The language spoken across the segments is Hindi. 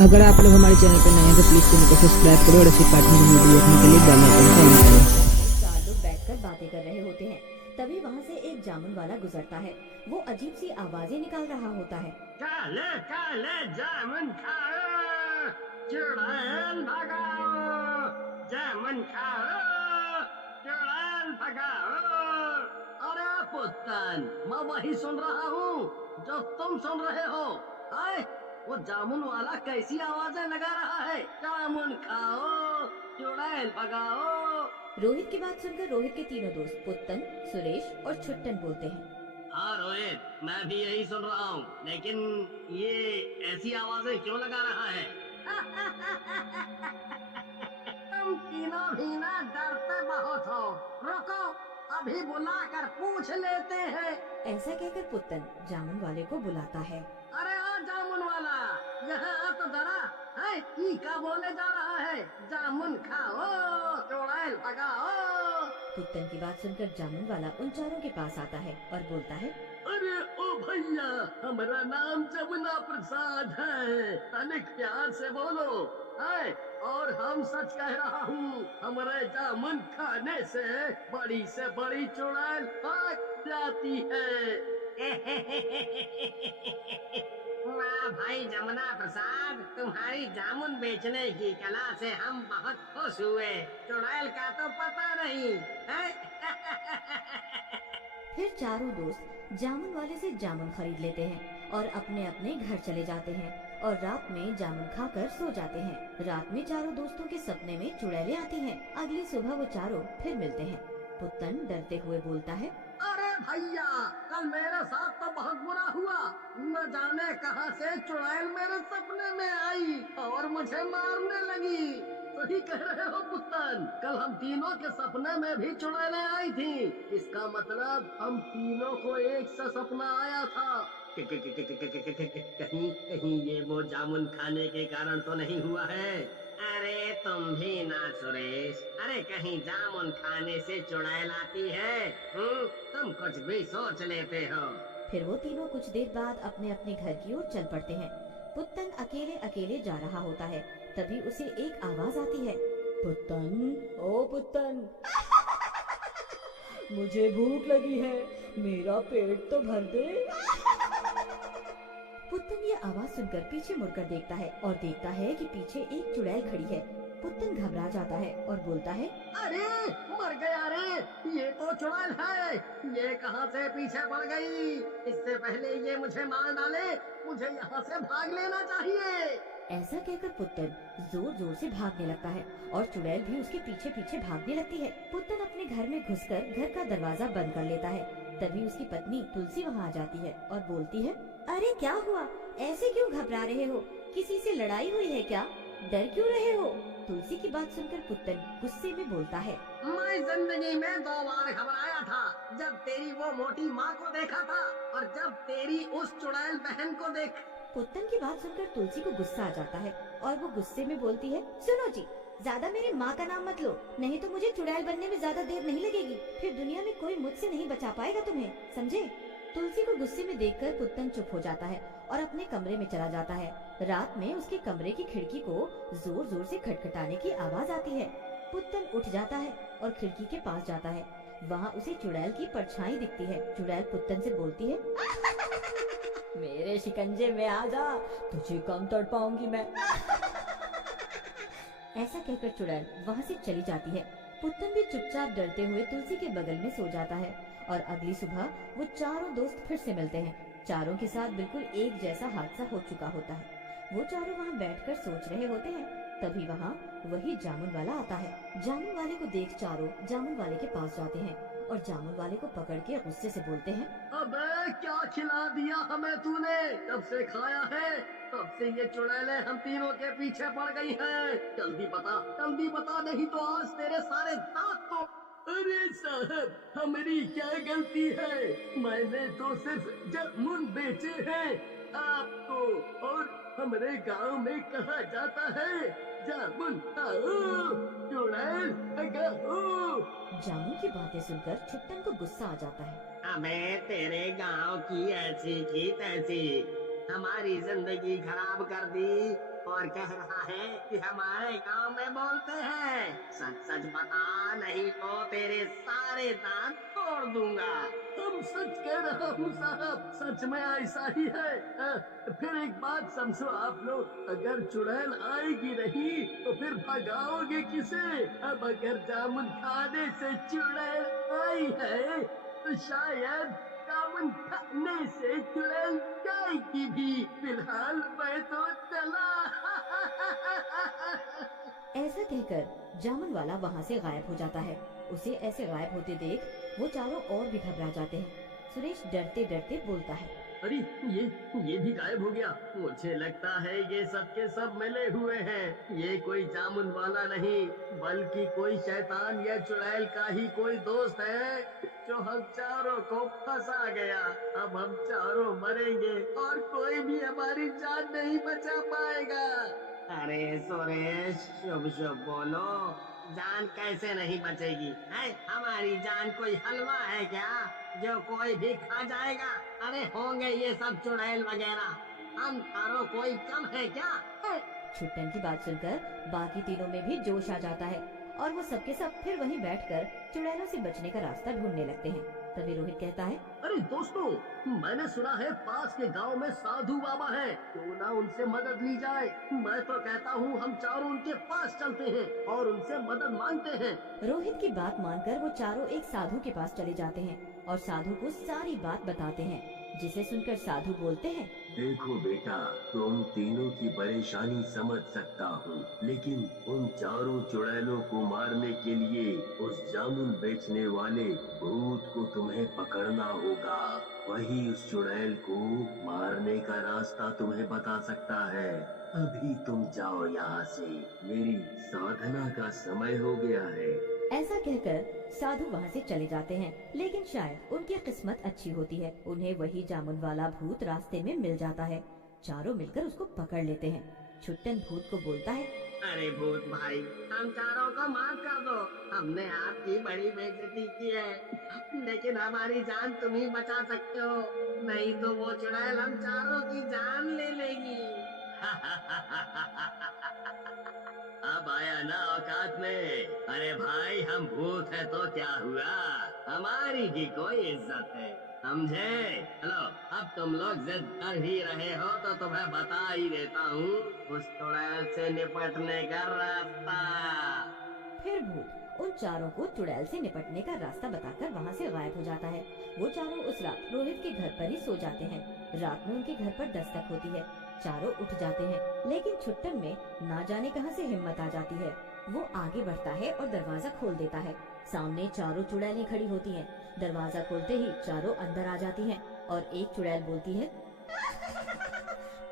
अगर आप लोग हमारे चैनल पर नए हैं तो प्लीज चैनल को सब्सक्राइब करो और ऐसे कार्टून की वीडियो देखने के लिए बेल आइकन को ऑन करें। चार लोग बैठकर बातें कर रहे होते हैं। तभी वहाँ से एक जामुन वाला गुजरता है। वो अजीब सी आवाजें निकाल रहा होता है। काले काले जामुन खाओ, चुड़ैल भगाओ, जामुन खाओ, चुड़ैल भगाओ। अरे पुत्तन, मैं वही सुन रहा हूँ जो तुम सुन रहे हो। आए, वो जामुन वाला कैसी आवाजें लगा रहा है। जामुन खाओ, चुड़ैल भगाओ। रोहित की बात सुनकर रोहित के तीनों दोस्त पुत्तन, सुरेश और छुट्टन बोलते हैं। हाँ रोहित, मैं भी यही सुन रहा हूँ, लेकिन ये ऐसी आवाजें क्यों लगा रहा है? तुम तीनों भी ना डरते बहुत हो। रुको, अभी बुला कर पूछ लेते हैं। ऐसा कहकर पुत्तन जामुन वाले को बुलाता है। अरे आ जामुन वाला, यहाँ आ तो जरा। है ई का बोले जा रहा है। जामुन खाओ, चुड़ैल भगाओ। पुत्तन की बात सुनकर जामुन वाला उन चारों के पास आता है और बोलता है। अरे ओ भैया, हमारा नाम जमुना प्रसाद है। तनिक प्यार से बोलो। है, और हम सच कह रहा हूँ, हमारे जामुन खाने से बड़ी चुड़ैल भाग जाती है। वाह भाई जमुना प्रसाद, तुम्हारी जामुन बेचने की कला से हम बहुत खुश हुए। चुड़ैल का तो पता नहीं है। फिर चारों दोस्त जामुन वाले से जामुन खरीद लेते हैं और अपने अपने घर चले जाते हैं और रात में जामुन खाकर सो जाते हैं। रात में चारों दोस्तों के सपने में चुड़ैलें आती हैं। अगली सुबह वो चारों फिर मिलते हैं। पुत्तन डरते हुए बोलता है। अरे भैया, कल मेरे साथ तो बहुत बुरा हुआ। न जाने कहां से चुड़ैल मेरे सपने में आई और मुझे मारने लगी। सही कह रहे हो पुत्तन, कल हम तीनों के सपने में भी चुड़ैलें आई थी। इसका मतलब हम तीनों को एक सा सपना आया था। कहीं कहीं ये वो जामुन खाने के कारण तो नहीं हुआ है? अरे तुम भी ना सुरेश, अरे कहीं जामुन खाने से चुड़ैल आती है? तुम कुछ भी सोच लेते हो। फिर वो तीनों कुछ देर बाद अपने अपने घर की ओर चल पड़ते हैं। पुत्तन अकेले अकेले जा रहा होता है। तभी उसे एक आवाज आती है। पुत्तन, ओ पुत्तन, मुझे भूख लगी है, मेरा पेट तो भर दे। पुत्तन ये आवाज सुनकर पीछे मुड़कर देखता है और देखता है कि पीछे एक चुड़ैल खड़ी है। पुत्तन घबरा जाता है और बोलता है। अरे मर गया रे, ये तो चुड़ैल है। ये कहां से पीछे पड़ गई? इससे पहले ये मुझे मार डाले, मुझे यहाँ से भाग लेना चाहिए। ऐसा कहकर पुत्तन जोर जोर से भागने लगता है और चुड़ैल भी उसके पीछे पीछे भागने लगती है। पुत्तन अपने घर में घुसकर घर का दरवाजा बंद कर लेता है। तभी उसकी पत्नी तुलसी वहाँ आ जाती है और बोलती है। अरे क्या हुआ, ऐसे क्यों घबरा रहे हो? किसी से लड़ाई हुई है क्या? डर क्यों रहे हो? तुलसी की बात सुनकर पुत्तन गुस्से में बोलता है। मैं जिंदगी में 2 बार घबराया था, जब तेरी वो मोटी माँ को देखा था और जब तेरी उस चुड़ैल बहन को देख। पुत्तन की बात सुनकर तुलसी को गुस्सा आ जाता है और वो गुस्से में बोलती है। सुनो जी, ज्यादा मेरी माँ का नाम मत लो, नहीं तो मुझे चुड़ैल बनने में ज्यादा देर नहीं लगेगी। फिर दुनिया में कोई मुझसे नहीं बचा पाएगा तुम्हें, समझे? तुलसी को गुस्से में देखकर पुत्तन चुप हो जाता है और अपने कमरे में चला जाता है। रात में उसके कमरे की खिड़की को जोर जोर से खटखटाने की आवाज आती है। पुत्तन उठ जाता है और खिड़की के पास जाता है। वहाँ उसे चुड़ैल की परछाई दिखती है। चुड़ैल पुत्तन से बोलती है। मेरे शिकंजे में आ जा, तुझे कम तड़ पाऊंगी मैं। ऐसा कहकर चुड़ैल वहाँ से चली जाती है। पुत्तन भी चुपचाप डरते हुए तुलसी के बगल में सो जाता है और अगली सुबह वो चारों दोस्त फिर से मिलते हैं। चारों के साथ बिल्कुल एक जैसा हादसा हो चुका होता है। वो चारों वहाँ बैठकर सोच रहे होते हैं। तभी वहाँ वही जामुन वाला आता है। जामुन वाले को देख चारों जामुन वाले के पास जाते हैं और जामुन वाले को पकड़ के गुस्से से बोलते हैं। अबे क्या खिला दिया हमें तूने? कब से खाया है? तब से ये चुड़ैलें हम तीनों के पीछे पड़ गई हैं। जल्दी बता, नहीं तो आज तेरे सारे दांत तो। अरे साहब, हमारी क्या गलती है? मैंने तो सिर्फ जामुन बेचे हैं आपको। और हमारे गांव में कहा जाता है, जामुन खाओ, चुड़ैल भगाओ। जामुन की बातें सुनकर छुट्टन को गुस्सा आ जाता है। हमें तेरे गांव की ऐसी की तैसी। हमारी जिंदगी खराब कर दी और कह रहा है कि हमारे गांव में बोलते हैं। सच सच बता, नहीं तो तेरे सारे दांत तोड़ दूंगा। हम सच कह रहा हूँ साहब, सच में ऐसा ही है। फिर एक बात समझो आप लोग, अगर चुड़ैल आएगी नहीं तो फिर भगाओगे किसे? अब अगर जामुन खाने से चुड़ैल आई है तो शायद जामुन खाने से चुड़ैल जाएगी भी। फिलहाल मैं तो चला। ऐसा कहकर जामुन वाला वहाँ से गायब हो जाता है। उसे ऐसे गायब होते देख वो चारों और भी घबरा जाते हैं। सुरेश डरते डरते बोलता है, अरे ये भी गायब हो गया। मुझे लगता है ये सब के सब मिले हुए हैं। ये कोई जामुन वाला नहीं बल्कि कोई शैतान या चुड़ैल का ही कोई दोस्त है जो हम चारों को फंसा गया। अब हम चारों मरेंगे और कोई भी हमारी जान नहीं बचा पाएगा। अरे सुरेश, शुभ शुभ बोलो, जान कैसे नहीं बचेगी? है हमारी जान कोई हलवा है क्या जो कोई भी खा जाएगा? अरे होंगे ये सब चुड़ैल वगैरह, हम चारों कोई कम है क्या? छुट्टन की बात सुनकर बाकी तीनों में भी जोश आ जाता है और वो सबके सब फिर वहीं बैठकर चुड़ैलों से बचने का रास्ता ढूंढने लगते हैं। तभी रोहित कहता है, अरे दोस्तों, मैंने सुना है पास के गांव में साधु बाबा हैं, क्यों ना उनसे मदद ली जाए। मैं तो कहता हूँ हम चारों उनके पास चलते हैं और उनसे मदद मांगते हैं। रोहित की बात मानकर वो चारों एक साधु के पास चले जाते हैं और साधु को सारी बात बताते हैं, जिसे सुनकर साधु बोलते हैं, देखो बेटा, तुम तीनों की परेशानी समझ सकता हूँ, लेकिन उन चारों चुड़ैलों को मारने के लिए उस जामुन बेचने वाले भूत को तुम्हें पकड़ना होगा। वही उस चुड़ैल को मारने का रास्ता तुम्हें बता सकता है। अभी तुम जाओ यहाँ से, मेरी साधना का समय हो गया है। ऐसा कहकर साधु वहाँ से चले जाते हैं, लेकिन शायद उनकी किस्मत अच्छी होती है। उन्हें वही जामुन वाला भूत रास्ते में मिल जाता है। चारों मिलकर उसको पकड़ लेते हैं। छुट्टन भूत को बोलता है, अरे भूत भाई, हम चारों को माफ कर दो। हमने आपकी बड़ी बेइज्जती की है, लेकिन हमारी जान तुम ही बचा सकते हो, नहीं तो वो चुड़ैल हम चारों की जान ले लेगी। अब आया ना औकात में। अरे भाई, हम भूत है तो क्या हुआ, हमारी भी कोई इज्जत है, समझे? चलो, अब तुम लोग जिद कर ही रहे हो तो तुम्हें बता ही देता हूँ उस चुड़ैल से निपटने का रास्ता। फिर भूत उन चारों को चुड़ैल से निपटने का रास्ता बताकर वहाँ से गायब हो जाता है। वो चारों उस रात रोहित के घर पर ही सो जाते हैं। रात में उनके घर पर दस्तक होती है। चारों उठ जाते हैं, लेकिन छुट्टन में ना जाने कहां से हिम्मत आ जाती है। वो आगे बढ़ता है और दरवाजा खोल देता है। सामने चारों चुड़ैलें खड़ी होती हैं। दरवाजा खोलते ही चारों अंदर आ जाती हैं और एक चुड़ैल बोलती है,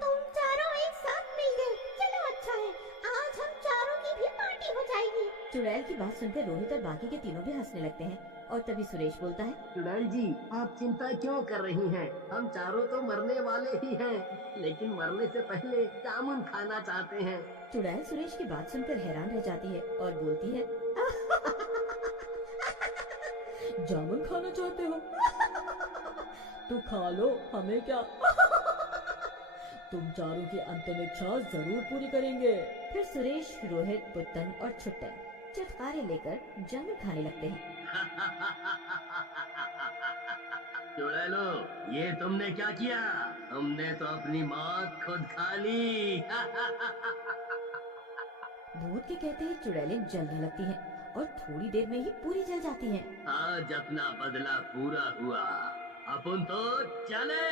तुम चारों एक साथ मिल गए, चलो अच्छा है, आज हम चारों की भी पार्टी हो जाएगी। चुड़ैल की बात सुनकर रोहित और बाकी के तीनों भी हंसने लगते हैं। और तभी सुरेश बोलता है, चुड़ैल जी, आप चिंता क्यों कर रही हैं? हम चारों तो मरने वाले ही हैं, लेकिन मरने से पहले जामुन खाना चाहते हैं। चुड़ैल सुरेश की बात सुनकर हैरान रह जाती है और बोलती है, जामुन खाना चाहते हो? तो खा लो, हमें क्या। तुम चारों की अंतिम इच्छा जरूर पूरी करेंगे। फिर सुरेश, रोहित, पुत्तन और छुट्टन चटकारे लेकर जामुन खाने लगते हैं। चुड़ैलो, ये तुमने क्या किया? तुमने तो अपनी मौत खुद खा ली। भूत के कहते ही चुड़ैलें जलने लगती हैं और थोड़ी देर में ही पूरी जल जाती हैं। आज अपना बदला पूरा हुआ, अपन तो चले।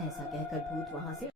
ऐसा कहकर भूत वहाँ से